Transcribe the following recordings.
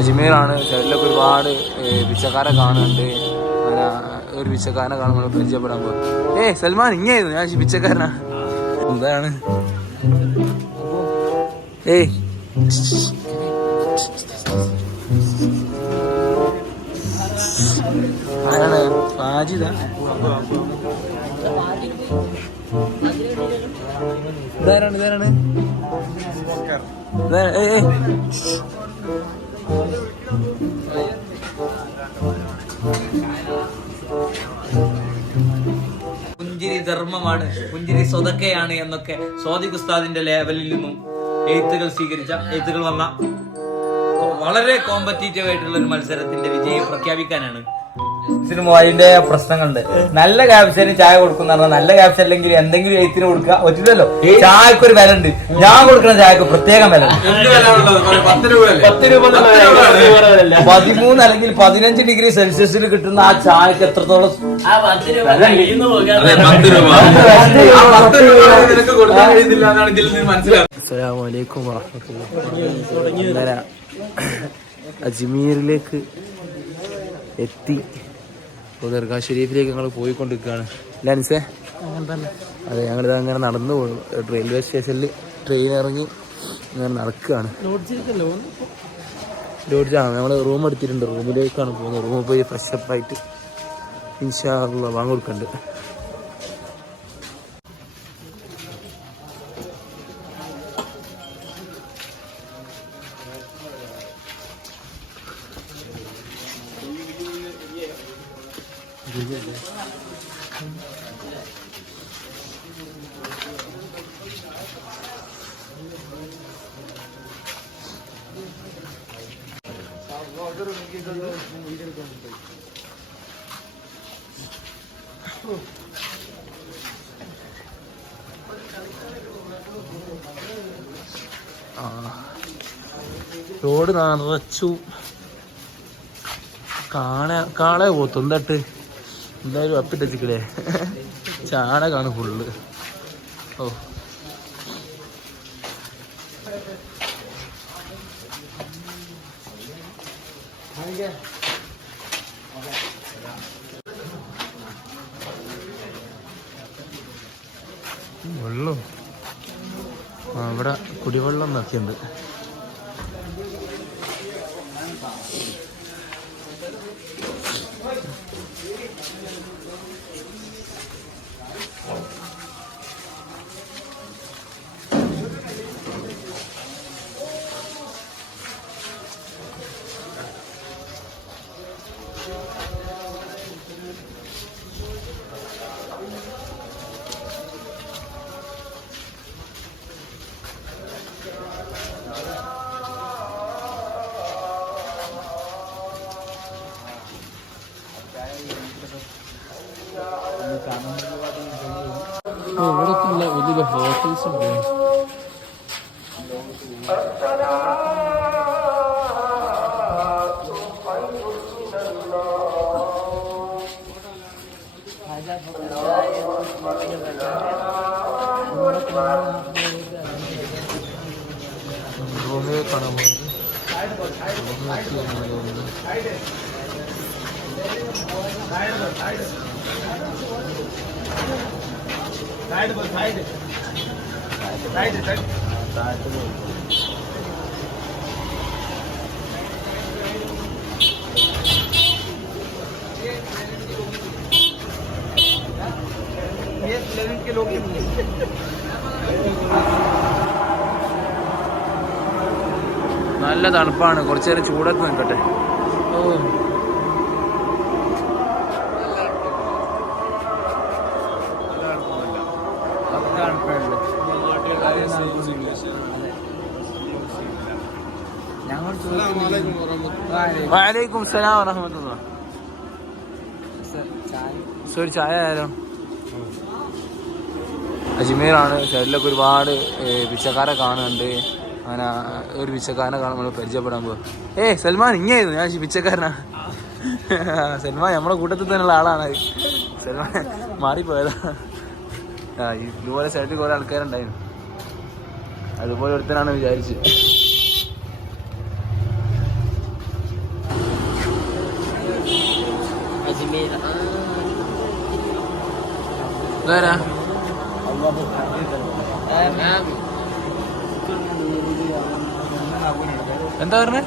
അജ്മീറാണ്. സൈഡിലൊക്കെ ഒരുപാട് പിച്ചക്കാരെ കാണുന്നുണ്ട്. അങ്ങനെ ഒരു പിച്ചക്കാരനെ കാണുമ്പോൾ പരിചയപ്പെടാൻ പോകും. സൽമാൻ ഇങ്ങനെയായിരുന്നു, ഞാൻ പിച്ചക്കാരനാ. എന്താണ് ആരാണ്? ഫാജിദാ? ഇതാരാണ്? പുഞ്ചിരി ധർമ്മമാണ്, പുഞ്ചിരി സ്വതക്കയാണ് എന്നൊക്കെ സ്വാദിഖ് ഉസ്താദിന്റെ ലെവലിൽ നിന്നും എഴുത്തുകൾ വന്ന വളരെ കോമ്പറ്റീറ്റീവ് ആയിട്ടുള്ള ഒരു മത്സരത്തിന്റെ വിജയം പ്രഖ്യാപിക്കാനാണ്. അതിന്റെ പ്രശ്നങ്ങളുണ്ട്. നല്ല ക്യാപ്ഷന് ചായ കൊടുക്കുന്ന നല്ല ക്യാപ്ഷൻ അല്ലെങ്കിൽ എന്തെങ്കിലും എഴുത്തിന് കൊടുക്കുക പറ്റില്ലല്ലോ. ചായക്ക് ഒരു വില ഉണ്ട്. ഞാൻ കൊടുക്കുന്ന ചായക്ക് പ്രത്യേകം വില ഉണ്ട്. 13 അല്ലെങ്കിൽ 15 ഡിഗ്രി സെൽഷ്യസിൽ കിട്ടുന്ന ആ ചായക്ക് എത്രത്തോളം അസ്സലാമലൈക്കും വറഹ്മത്തുള്ളാഹി. അജ്മീറിലേക്ക് എത്തി. ദർഗാ ഷരീഫിലേക്ക് ഞങ്ങൾ പോയിക്കൊണ്ടിരിക്കുകയാണ്. ലാൻസേ അതെ, ഞങ്ങളിത് അങ്ങനെ നടന്നു പോകും. റെയിൽവേ സ്റ്റേഷനിൽ ട്രെയിൻ ഇറങ്ങി അങ്ങനെ നടക്കുകയാണ്. ലോഡ്ജാണ്. നമ്മൾ റൂം എടുത്തിട്ടുണ്ട്. റൂമിലേക്കാണ് പോകുന്നത്. റൂമിൽ പോയി ഫ്രഷപ്പായിട്ട് ഇൻഷാ അല്ലാഹ് വാങ്ങി കൊടുക്കുന്നുണ്ട്. റോഡ് നിറച്ചു കാളെ പോത്തുന്തട്ട് എന്തായാലും അപ്പിട്ടച്ചിക്കലേ ചാണകാണ് ഫുള്ള്. ഓ വെള്ളം ഇവിടെ കുടിവെള്ളം നോക്കിയുണ്ട്. ഇവിടൊക്കെയുള്ള വലിയ ഹോട്ടൽസ് ഉണ്ട്. റൂമിൽ കാണാൻ നല്ല തണുപ്പാണ്. കുറച്ചു നേരം ചൂടത്ത് നിൽക്കട്ടെ. ഓ വഅലൈക്കും സലാം വറഹ്മത്തുള്ളാഹി. ഒരു ചായ ആയാലോ? അജ്മീറാണ്. സൈഡിലൊക്കെ ഒരുപാട് പിച്ചക്കാരെ കാണുന്നുണ്ട്. അങ്ങനെ ഒരു പിച്ചക്കാരനെ കാണുമ്പോൾ പരിചയപ്പെടാൻ പോകും. സൽമാൻ ഇങ്ങനെയായിരുന്നു, ഞാൻ പിച്ചക്കാരനാ. സൽമാൻ നമ്മുടെ കൂട്ടത്തിൽ തന്നെയുള്ള ആളാണ്. സൽമാൻ മാറിപ്പോയതാ. ഇതുപോലെ സൈഡിൽ കുറെ ആൾക്കാരുണ്ടായിരുന്നു. അതുപോലെ ഒരുത്തനാണ് വിചാരിച്ച്. ഇതാരാ? എന്താ പറഞ്ഞേ?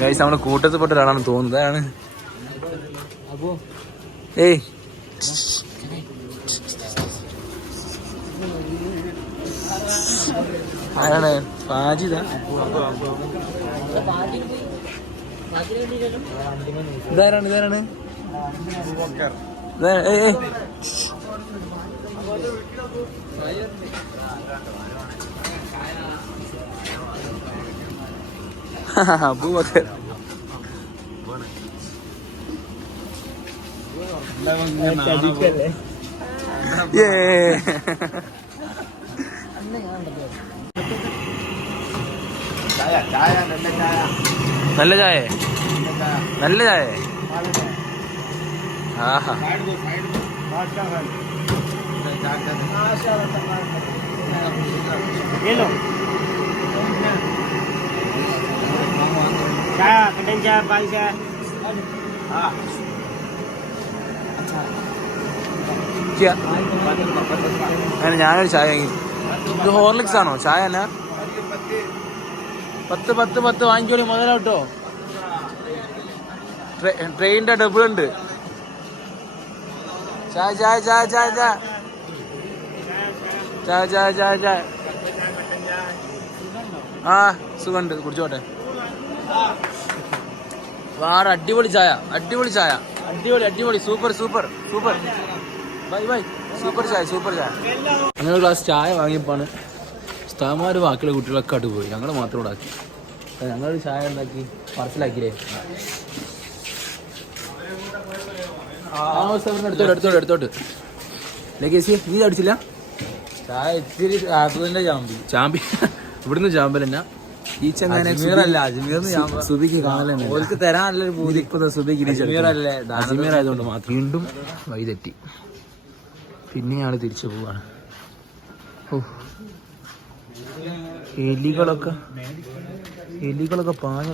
ഗൈസ് നമ്മുടെ കൂട്ടത്തിൽ പെട്ട ഒരാളാണ് തോന്നുന്നത്. അതാണ്. ഏയ് ആരാണ്? പാജിത. ഇതാരാണ്? ഇതാരാണ്? അബൂബക്കർ. നല്ല ചായ, നല്ല ചായ. ആഹാ അങ്ങനെ ഞാനൊരു ചായ വാങ്ങി. ഇത് ഹോർലിക്സ് ആണോ? ചായ എന്നാ? 10 വാങ്ങിക്കോളി, മുതലാവട്ടോ. ട്രെയിനിന്റെ ഡബിൾ ഉണ്ട്. ചായ ചായ ചായ ചായ ചായ ചായ ചായ ചായ ചായ. ആ സുഖമുണ്ട്, കുടിച്ചോട്ടെ. വേറെ അടിപൊളി ചായ, അടിപൊളി ചായ, അടിപൊളി അടിപൊളി, super super super. Bye bye. Super ചായ, സൂപ്പർ ചായ. അങ്ങനെ ഒരു ഗ്ലാസ് ചായ വാങ്ങിയപ്പോഴാണ് ഉസ്താദ്മാര് ബാക്കിയുള്ള കുട്ടികളൊക്കെ ആയിട്ട് പോയി. ഞങ്ങൾ മാത്രം ഇവിടെ ആക്കി. ഞങ്ങളൊരു ചായ ഉണ്ടാക്കി പാർസലാക്കിയില്ലേ. എടുത്തോട്ട് എടുത്തോട്ട്. കേസി നീ അടിച്ചില്ല ചായ? ഇത്തിരി ആപ്പിളിന്റെ ചാമ്പി ഇവിടുന്ന് ചാമ്പൽ തന്നെ. ഈ ചങ്ങനെ സുബിക്ക് കാണലുണ്ട് തരാനല്ലൊരു പൂതി. ഇപ്പൊ സുബിക്ക് അജ്മീർ ആയതുകൊണ്ട് മാത്രം. വീണ്ടും വഴിതെറ്റി. പിന്നെ ആള് തിരിച്ചു പോവാണ്. ഓ എലികളൊക്കെ പാഞ്ഞ.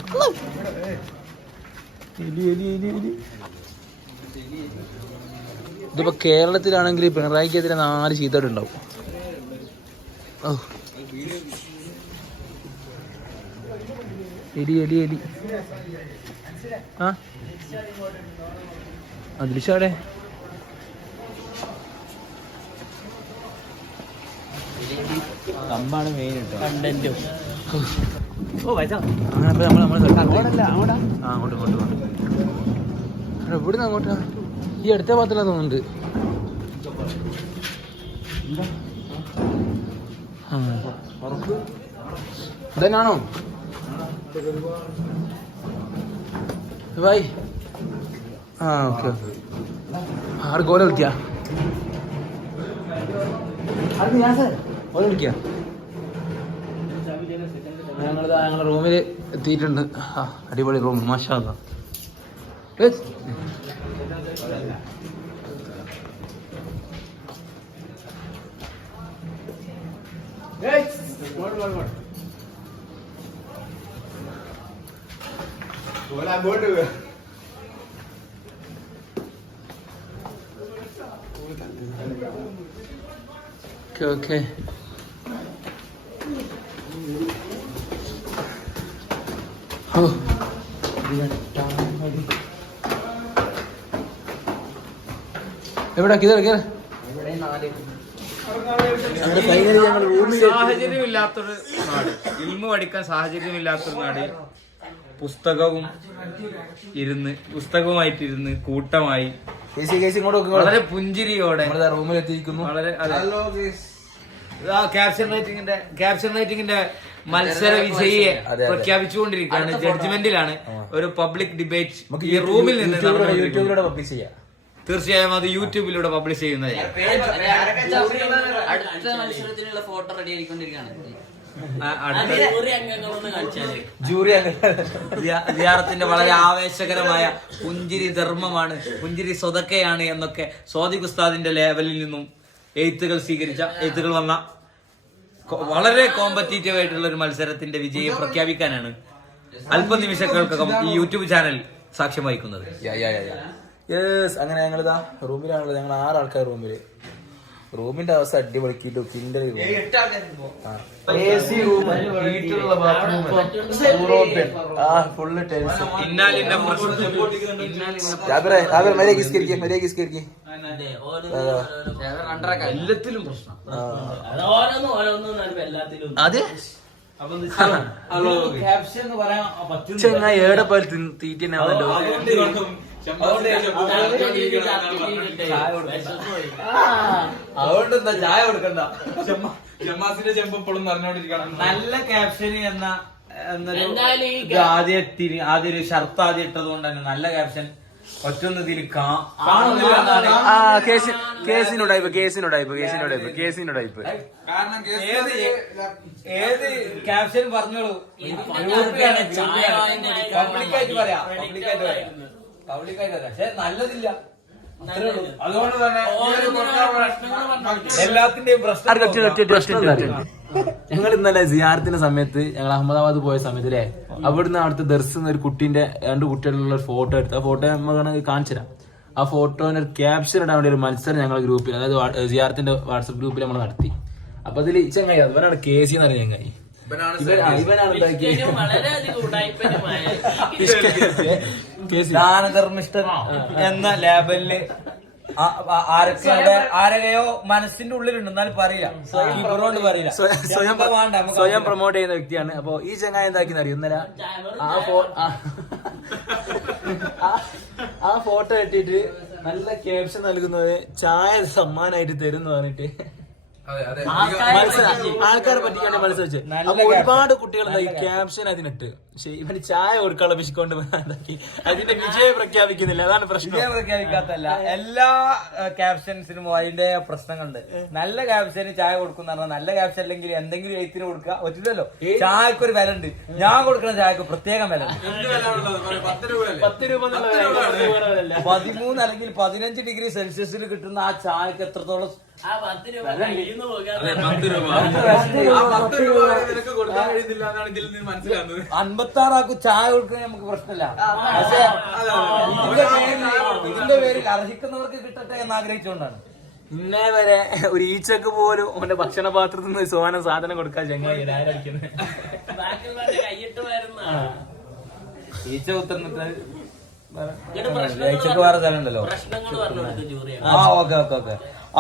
ഇതിപ്പോ കേരളത്തിലാണെങ്കിൽ പിണറായിക്കെതിരെ 4 ചീത്തട്ടുണ്ടാവും. ഓ എലി എലി എലി. ആ അതിലിഷാടെ കമ്പാണ് മെയിൻ കേട്ടോ. കണ്ടന്റും ഇവിടുന്ന് അങ്ങോട്ടാ? ഈ അടുത്ത ഭാഗത്തിലാ തോന്നുന്നുണ്ട്. ഇതന്നാണോ ഭായ്? ആ ഓക്കെ. ആറ് കോല വിളിക്കാ വിളിക്കാ. ഞങ്ങളുടെ റൂമിൽ എത്തിയിട്ടുണ്ട്. ആ അടിപൊളി റൂം, മാഷാ അല്ലാ. ഓക്കെ. എവിടെ സാഹചര്യമില്ലാത്തൊരു നാട്, ഇൽമു പഠിക്കാൻ സാഹചര്യമില്ലാത്തൊരു നാട്. പുസ്തകവുമായിട്ടിരുന്ന് കൂട്ടമായി വളരെ പുഞ്ചിരിയോടെ റൂമിൽ എത്തിയിരിക്കുന്നു. വളരെ ക്യാപ്ഷൻ റൈറ്റിംഗിന്റെ മത്സര വിജയിയെ പ്രഖ്യാപിച്ചുകൊണ്ടിരിക്കുകയാണ്. ജഡ്ജ്മെന്റിലാണ്. ഒരു പബ്ലിക് ഡിബേറ്റ് ഈ റൂമിൽ നിന്ന് യൂട്യൂബിലൂടെ പബ്ലിഷ് ചെയ്യാം. തീർച്ചയായും അത് യൂട്യൂബിലൂടെ പബ്ലിഷ് ചെയ്യുന്നത്. സിയാറത്തിന്റെ വളരെ ആവേശകരമായ പുഞ്ചിരി ധർമ്മമാണ്, പുഞ്ചിരി സ്വതക്കയാണ് എന്നൊക്കെ സ്വാദിഖ് ഉസ്താദിന്റെ ലെവലിൽ നിന്നും എഴുത്തുകൾ വന്ന വളരെ കോമ്പറ്റീറ്റീവ് ആയിട്ടുള്ള ഒരു മത്സരത്തിന്റെ വിജയം പ്രഖ്യാപിക്കാനാണ് അല്പനിമിഷങ്ങൾക്കകം ഈ യൂട്യൂബ് ചാനൽ സാക്ഷ്യം വഹിക്കുന്നത്. യെസ്, അങ്ങനെ ഞങ്ങളിതാ റൂമിലാണുള്ളത്. ഞങ്ങൾ 6 ആൾക്കാർ റൂമില്. റൂമിന്റെ അവസ്ഥ അടിപൊളിക്കിട്ടു കിൻഡൽ ഫുള്ള് ടെൻഷൻ. എല്ലാത്തിലും പ്രശ്നം. അതെ ചെങ്ങായി ഏടെ പോലെ തീറ്റനാവല്ലോ. അതുകൊണ്ടെന്താ ചായ കൊടുക്കണ്ട. ജമാസിന്റെ ചെമ്പ് എപ്പോഴും പറഞ്ഞോണ്ടിരിക്കണം. നല്ല ക്യാപ്ഷൻ ആദ്യം ഒരു ഷർട്ട് ആദ്യം ഇട്ടത് കൊണ്ട് തന്നെ നല്ല ക്യാപ്ഷൻ. ഒറ്റൊന്ന് ഇതിൽ ഏത് ക്യാപ്ഷൻ പറഞ്ഞോളൂ. പബ്ലിക്കായിട്ട് പറയാം, പക്ഷെ നല്ലതില്ല. അതുകൊണ്ട് തന്നെ എല്ലാത്തിന്റെയും പ്രശ്നം. ഞങ്ങൾ ഇന്നലെ സിയാറത്തിന്റെ സമയത്ത് ഞങ്ങൾ അഹമ്മദാബാദ് പോയ സമയത്ത് അല്ലേ, അവിടുന്ന് അവിടുത്തെ ദർശന ഒരു കുട്ടീന്റെ 2 കുട്ടികളുള്ള ഒരു ഫോട്ടോ എടുത്ത് ആ ഫോട്ടോ നമുക്ക് കാണിച്ചു തരാം. ആ ഫോട്ടോന് ഒരു ക്യാപ്ഷൻ ഇടാൻ വേണ്ടി ഒരു മത്സരം ഞങ്ങളുടെ ഗ്രൂപ്പിൽ, അതായത് സിയാറത്തിന്റെ വാട്സപ്പ് ഗ്രൂപ്പിൽ നമ്മൾ നടത്തി. അപ്പൊ അതിൽ ചങ്ങായി അവനാണ് കേസി എന്ന് പറഞ്ഞ ചങ്ങായി. ദാനധർമ്മിഷ്ഠൻ എന്ന ലേബലില് ആരെയോ മനസ്സിന്റെ ഉള്ളിലുണ്ട്, എന്നാലും പറയില്ല, പറയില്ല. സ്വയം പ്രൊമോട്ട് ചെയ്യുന്ന വ്യക്തിയാണ്. അപ്പൊ ഈ ചങ്ങായി എന്താക്കിന്ന് അറിയോ, ഇന്നലെ ആ ഫോട്ടോ ഇട്ടിട്ട് നല്ല ക്യാപ്ഷൻ നൽകുന്നത് ചായ സമ്മാനായിട്ട് തരും എന്ന് പറഞ്ഞിട്ട് ആൾക്കാരെ പറ്റിക്കാണ്ട് മത്സരിച്ച്. അപ്പൊ ഒരുപാട് കുട്ടികൾ ഈ ക്യാപ്ഷൻ അതിനിട്ട്, പക്ഷെ ഇവന് ചായ കൊടുക്കാനുള്ള പിശിക്കൊണ്ട് അതിന്റെ വിജയം പ്രഖ്യാപിക്കുന്നില്ല. അതാണ് പ്രശ്നം. വിജയം പ്രഖ്യാപിക്കാത്തല്ല, എല്ലാ ക്യാപ്ഷൻസിനും അതിന്റെ പ്രശ്നങ്ങളുണ്ട്. നല്ല ക്യാപ്ഷന് ചായ കൊടുക്കുന്ന പറഞ്ഞാൽ നല്ല ക്യാപ്ഷൻ അല്ലെങ്കിൽ എന്തെങ്കിലും എഴുത്തിന് കൊടുക്കുക പറ്റില്ലല്ലോ. ചായക്ക് ഒരു വില ഉണ്ട്. ഞാൻ കൊടുക്കുന്ന ചായക്ക് പ്രത്യേകം വില ഉണ്ട്. 13 അല്ലെങ്കിൽ 15 ഡിഗ്രി സെൽഷ്യസിൽ കിട്ടുന്ന ആ ചായക്ക് എത്രത്തോളം 56 ആക്കും ചായ കൊടുക്കാൻ നമുക്ക് പ്രശ്നമില്ല. പക്ഷെ ഇതിന്റെ പേരിൽ അർഹിക്കുന്നവർക്ക് കിട്ടട്ടെ എന്ന് ആഗ്രഹിച്ചുകൊണ്ടാണ്. ഇന്നേ വരെ ഒരു ഈച്ചക്ക് പോലും അവന്റെ ഭക്ഷണ പാത്രത്തിൽ നിന്ന് സോന സാധനം കൊടുക്കാൻ ചങ്ങായി അടിക്കുന്നത്. ഈച്ച കുത്തുന്നിട്ട് ഈച്ചക്ക് വേറെ സ്ഥലം ഉണ്ടല്ലോ. ഓക്കെ.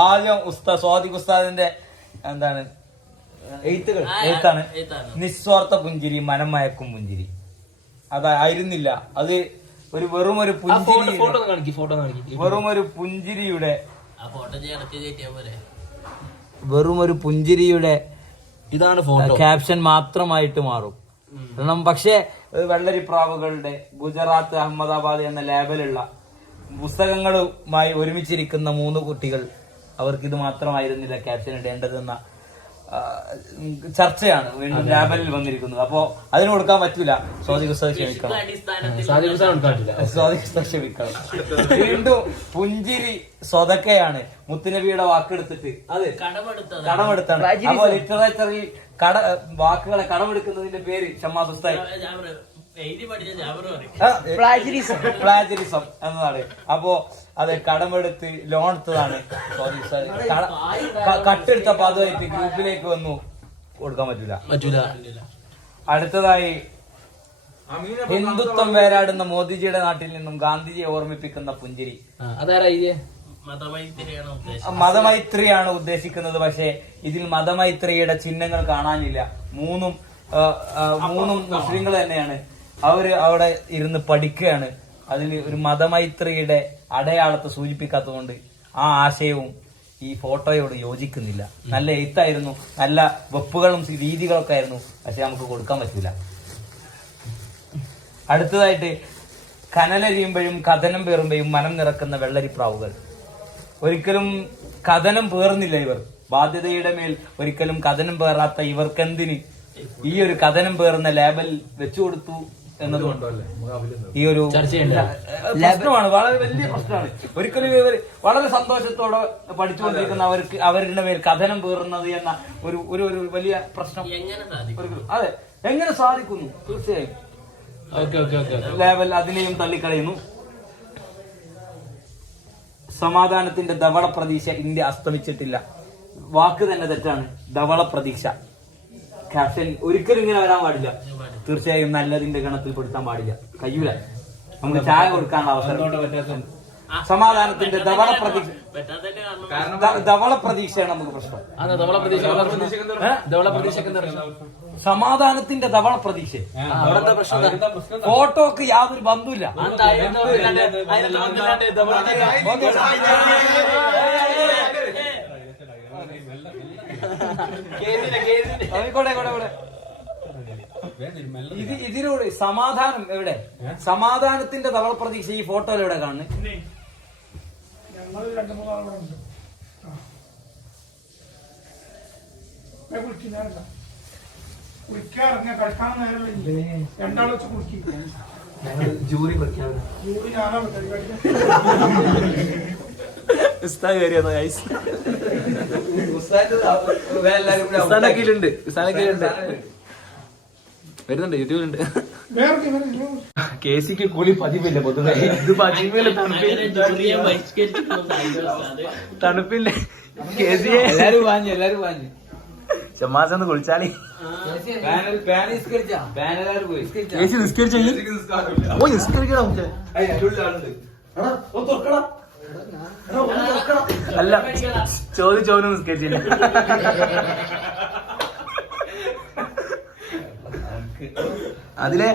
ആദ്യം സ്വാദിഖ് ഉസ്താദിന്റെ എന്താണ് എഴുത്താണ്. നിസ്വാർത്ഥ പുഞ്ചിരി മനം മയക്കും പുഞ്ചിരി. അതായിരുന്നില്ല, അത് വെറും ഒരു പുഞ്ചിരിയുടെ ഇതാണ് ഫോട്ടോ ക്യാപ്ഷൻ മാത്രമായിട്ട് മാറും. കാരണം പക്ഷേ വെള്ളരിപ്രാവുകളുടെ ഗുജറാത്ത് അഹമ്മദാബാദ് എന്ന ലേബലുള്ള പുസ്തകങ്ങളുമായി ഒരുമിച്ചിരിക്കുന്ന 3 കുട്ടികൾ, അവർക്കിത് മാത്രമായിരുന്നില്ല ക്യാപ്ഷൻ ഇടേണ്ടതെന്ന ചർച്ചയാണ് വീണ്ടും ലേബലിൽ വന്നിരിക്കുന്നത്. അപ്പോ അതിന് കൊടുക്കാൻ പറ്റൂല. സ്വാദിഖ് ഉസ്താദ് ക്ഷമിക്കണം. വീണ്ടും പുഞ്ചിരി സ്വതക്കയാണ്. മുത്തുനബിയുടെ വാക്കെടുത്തിട്ട് അത് കടമെടുത്താണ്. അപ്പോ ലിറ്ററേച്ചറിൽ വാക്കുകളെ കടമെടുക്കുന്നതിന്റെ പേര് ഷമ്മാസ് ഉസ്താദ് പ്ലാജറിസം എന്നതാണ്. അപ്പോ അത് കടമെടുത്ത് ലോൺ എടുത്തതാണ്. കട്ടെടുത്തപ്പോ അതുമായിട്ട് ഗ്രൂപ്പിലേക്ക് വന്നു കൊടുക്കാൻ പറ്റൂല. അടുത്തതായി ഹിന്ദുത്വം വേരാടുന്ന മോദിജിയുടെ നാട്ടിൽ നിന്നും ഗാന്ധിജിയെ ഓർമ്മിപ്പിക്കുന്ന പുഞ്ചിരി. മതമൈത്രിയാണ് ഉദ്ദേശിക്കുന്നത്. പക്ഷെ ഇതിൽ മതമൈത്രിയുടെ ചിഹ്നങ്ങൾ കാണാനില്ല. മൂന്നും മുസ്ലിങ്ങൾ തന്നെയാണ്. അവര് അവിടെ ഇരുന്ന് പഠിക്കുകയാണ്. അതിൽ ഒരു മതമൈത്രിയുടെ അടയാളത്തെ സൂചിപ്പിക്കാത്തതുകൊണ്ട് ആ ആശയവും ഈ ഫോട്ടോയോട് യോജിക്കുന്നില്ല. നല്ല എഴുത്തായിരുന്നു, നല്ല വെപ്പുകളും രീതികളൊക്കെ ആയിരുന്നു, പക്ഷെ നമുക്ക് കൊടുക്കാൻ പറ്റില്ല. അടുത്തതായിട്ട് കനലരിയുമ്പോഴും കഥനം പേറുമ്പോഴും മനം നിറക്കുന്ന വെള്ളരിപ്രാവുകൾ. ഒരിക്കലും കഥനം പേർന്നില്ല ഇവർ. ബാധ്യതയുടെ മേൽ ഒരിക്കലും കഥനം പേറാത്ത ഇവർക്കെന്തിന് ഈ ഒരു കഥനം പേറുന്ന ലേബൽ വെച്ചു കൊടുത്തു എന്നതുകൊണ്ടല്ലേ ഈ ഒരു പ്രശ്നമാണ്. വളരെ വലിയ പ്രശ്നമാണ്. ഒരിക്കലും ഇവർ വളരെ സന്തോഷത്തോടെ പഠിച്ചുകൊണ്ടിരിക്കുന്ന അവരുടെ മേൽ കഥനം പേറുന്നത് എന്ന ഒരു വലിയ പ്രശ്നം. അതെ, എങ്ങനെ സാധിക്കുന്നു? തീർച്ചയായും ലെവൽ അതിനെയും തള്ളിക്കളയുന്നു. സമാധാനത്തിന്റെ ധവള പ്രതീക്ഷ ഇന്ത്യ അസ്തമിച്ചിട്ടില്ല. വാക്ക് തന്നെ തെറ്റാണ്. ധവള പ്രതീക്ഷ ക്യാപ്റ്റൻ ഒരിക്കലും ഇങ്ങനെ വരാൻ പാടില്ല. തീർച്ചയായും നല്ലതിന്റെ ഗണത്തിൽ പെടുത്താൻ പാടില്ല. കഴിയൂല. നമുക്ക് ചായ കൊടുക്കാനുള്ള അവസരം. സമാധാനത്തിന്റെ ധവള പ്രതീക്ഷ, ധവള പ്രതീക്ഷയാണ് നമുക്ക് പ്രശ്നം. സമാധാനത്തിന്റെ ധവള പ്രതീക്ഷ. ഫോട്ടോക്ക് യാതൊരു ബന്ധമില്ല. ഇതിലൂടെ സമാധാനം എവിടെ? സമാധാനത്തിന്റെ ധവള പ്രതീക്ഷ ഈ ഫോട്ടോയിൽ എവിടെ കാണുന്നത്? ജൂറി വരുന്നുണ്ട്, യൂട്യൂബിലുണ്ട്. കേസിക്ക് കൂലി പതിവില്ല പൊതുവെ. ഇത് പതിവില്ല. തണുപ്പില്ല. കേസിയെ എല്ലാരും വാങ്ങി ഷമാസന്ന് കുളിച്ചാലേ അല്ല ചോദിച്ചോനും നിസ്കരിച്ചില്ല. അതിലെ